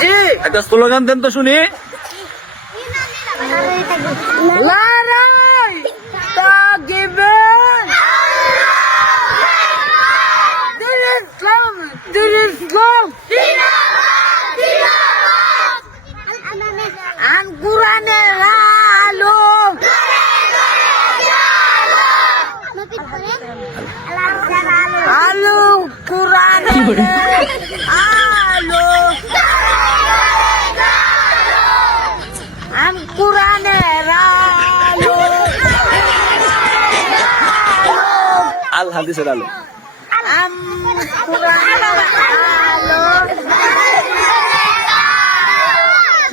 জি একটা স্লোগান দেন তো শুনি। লড়াই তাগিবেন দিল ইসলাম দিল ইসলাম। আন কুরানের আলো আলো কুরানের আলো হাদিসের আলো।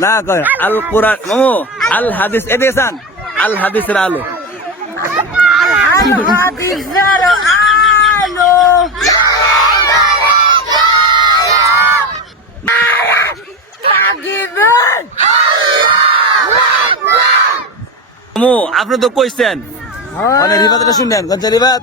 না কয় আল কোরআন মামু আল হাদিস এ দিয়েছেন আল হাদিসের আলো। আপনি তো কইছেন। মানে রিবাতটা শুনলেন গঞ্জা রিবাত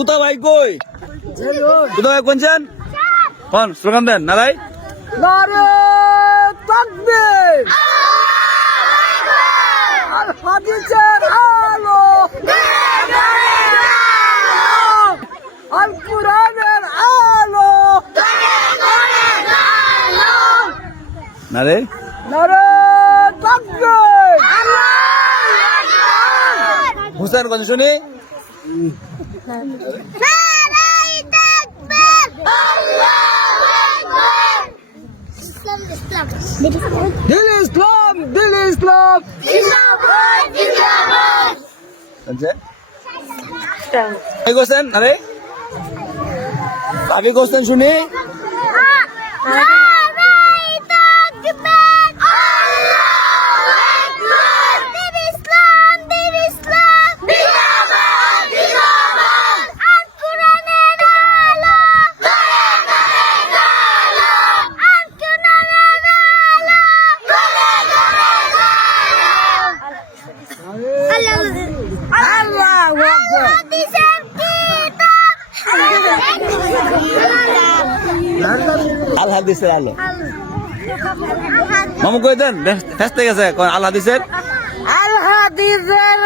তুতা ভাই কই? তুতা ভাই কোনছেন? কোন স্লোগান দেন না ভাই কুরআনের আলো। না রে হুসেন কোন শুনি? দিল ইসলাম দিল ইসলাম। কোনছে ভাই কোসেন না রে ভাবি কোসেন শুনি আল হাদিসের আলো। মামু কই দেন? ফেসতে গেছে। আল হাদিসের আল। হাদিসের